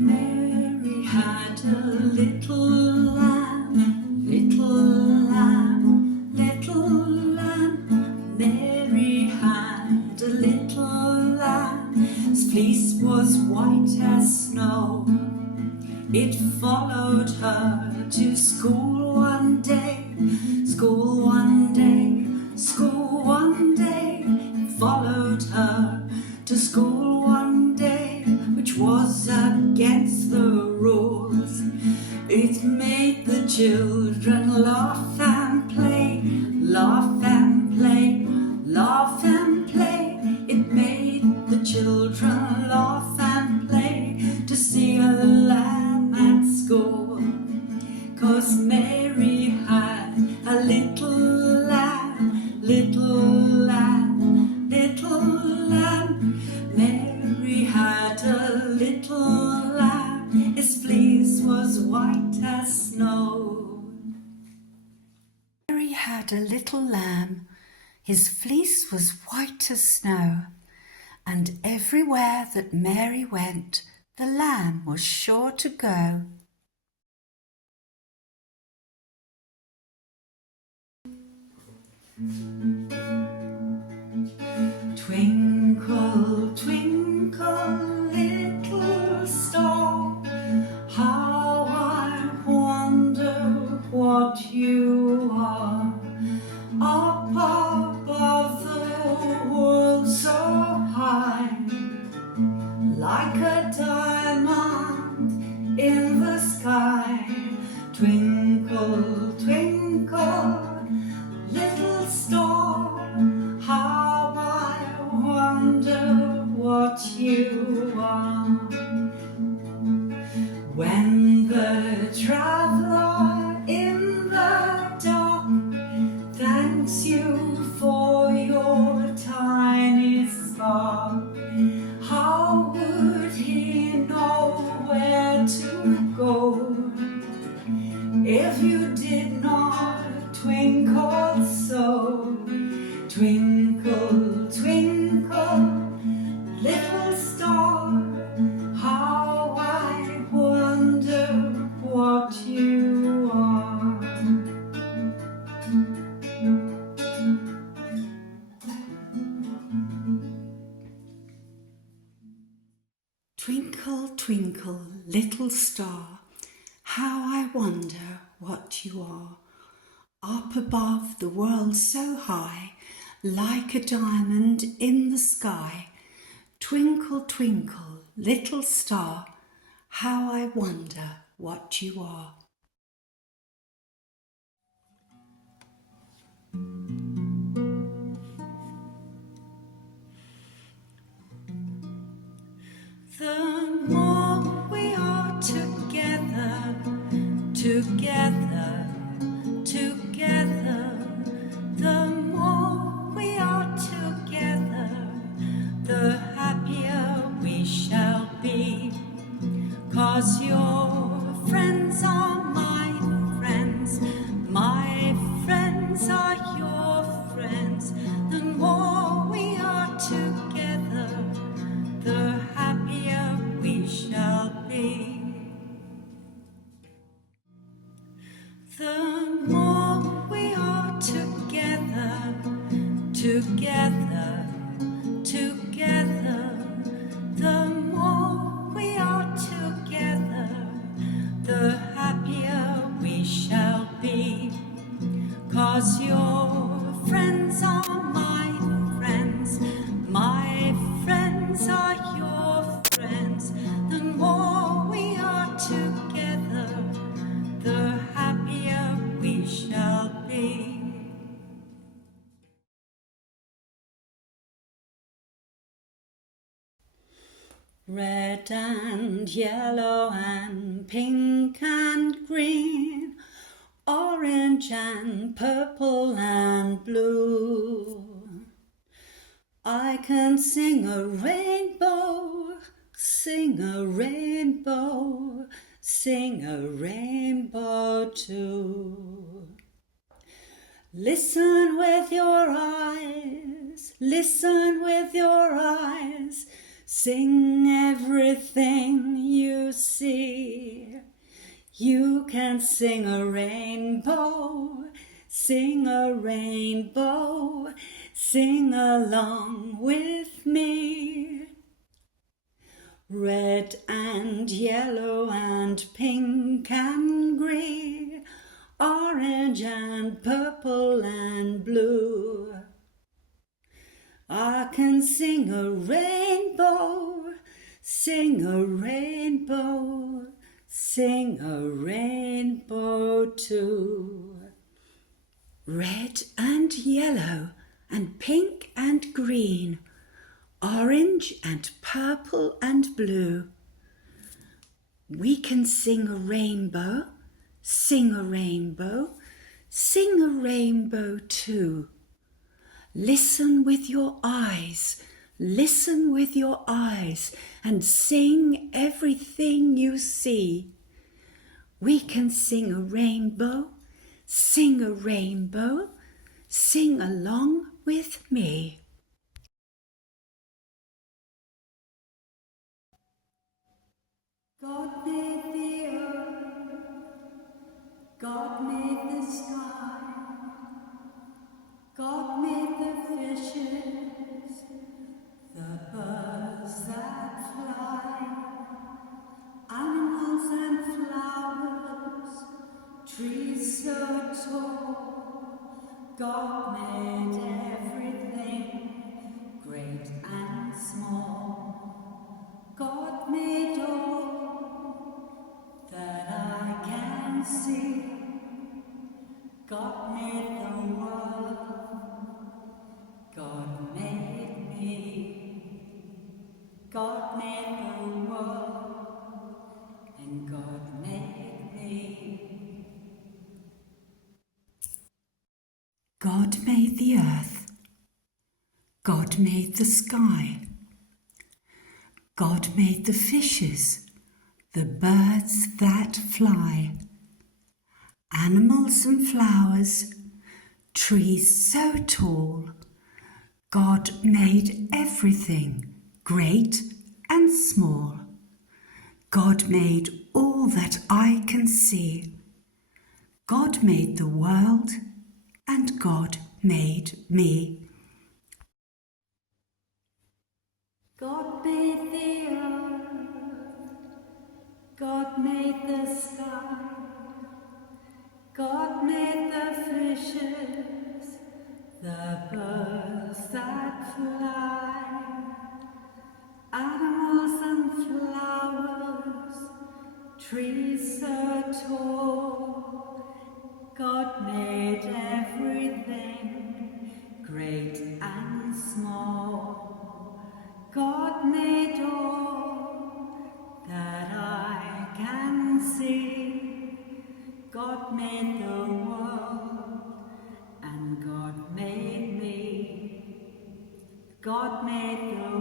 Mary had a little lamb, little lamb, little lamb. Mary had a little lamb, his fleece was white as snow. It followed her to school one day, school one day, school one day. It followed her to school one day, which was against the rules. It made the children laugh and play, laugh and play, laugh and play. It made the children laugh and play to see a lamb at school. 'Cause Mary had a little lamb, little lamb, little lamb. Mary had a little lamb, his fleece was white as snow. Mary had a little lamb, his fleece was white as snow, and everywhere that Mary went, the lamb was sure to go. Twinkle, twinkle, little star, how I wonder what you are. Up above the world so high, like a diamond in the sky. Twinkle, twinkle, little star, how I wonder what you are. When the traveler in the dark thanks you for your tiny spark, how would he know where to go if you did not twinkle so? Twinkle, twinkle, little star, how I wonder what you are. Twinkle, twinkle, little star, how I wonder what you are. Up above the world so high, like a diamond in the sky. Twinkle, twinkle, little star, how I wonder what you are. The more we are together, together, together, the more we are together, the happier we shall be. 'Cause your friends are my friends, my friends are your friends. The more we are together, the happier we shall be. The more we are together, together, together, the more we are together, the happier we shall be. 'Cause your friends are my friends, my friends are your friends. The more we are together, the happier we shall be. Red and yellow and pink and green, orange and purple and blue. I can sing a rainbow, sing a rainbow, sing a rainbow too. Listen with your eyes, listen with your eyes, Sing everything you see. You can sing a rainbow, sing a rainbow, sing along with me. Red and yellow and pink and green, orange and purple and blue. I can sing a rainbow, sing a rainbow, sing a rainbow too. Red and yellow and pink and green, orange and purple and blue. We can sing a rainbow, sing a rainbow, sing a rainbow too. Listen with your eyes, listen with your eyes, and sing everything you see. We can sing a rainbow, sing a rainbow, sing along with me. God made the earth, God made the sky, God made the fishes, the birds that fly, animals and flowers, trees so tall. God made everything, great and small. God made all that I can see. God made the world, God made me. God made the world, and God made me. God made the earth, God made the sky, God made the fishes, the birds that fly, animals and flowers, trees so tall. God made everything, great and small. God made all that I can see. God made the world, and God made me. God made the earth, God made the sky, God made the fishes, the birds that fly, animals and flowers, trees so tall. God made everything, great and small. God made all that I can see. God made the world, and God made me. God made the